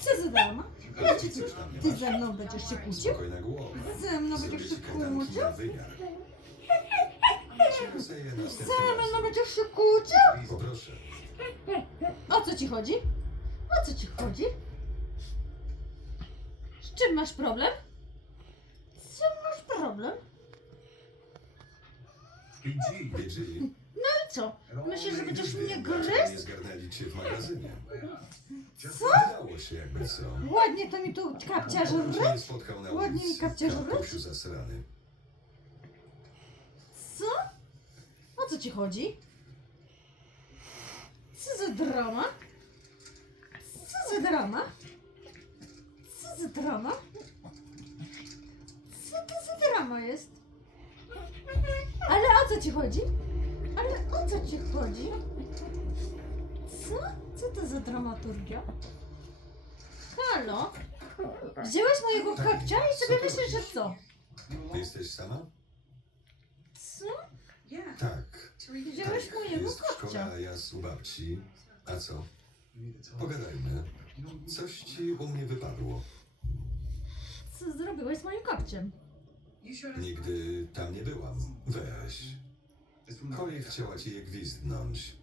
co za dama? Nie Ty ze mną będziesz się kłócił? Spokojna głowa. Ze mną będziesz się kłócił? Ze mną będziesz się kłócił? Poproszę. O co ci chodzi? O co ci chodzi? Z czym masz problem? Z czym masz problem? Wiedzieli. No i co? Myślisz, że będziesz mnie Nie gryzł? zgarnęli cię w magazynie. Co? Wydało się jakby co. Ładnie to mi tu kapciarz spotkał na Ładnie mi kapciarz zasrany. Co? O co ci chodzi? Co za drama? Co za drama? Co za drama? Co to za drama jest? Ale o co ci chodzi? Ale o co ci chodzi? Co? Co to za dramaturgia? Halo? Wziąłeś mojego kapcia i sobie myślisz, że co? Jesteś sama? Co? Tak. Wziąłeś tak. mojego Jest kapcia. a ja z u babci. A co? Pogadajmy. Coś ci u mnie wypadło. Co zrobiłeś z moim kapciem? Nigdy tam nie byłam. Weź. Kolej chciała ci je gwizdnąć.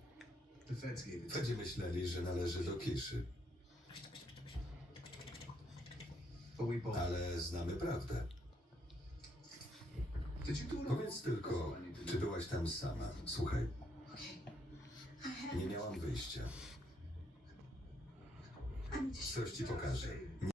Wtedy myśleli, że należy do Kiszy. Ale znamy prawdę. Powiedz tylko, czy byłaś tam sama? Słuchaj, nie miałam wyjścia. Coś ci pokażę.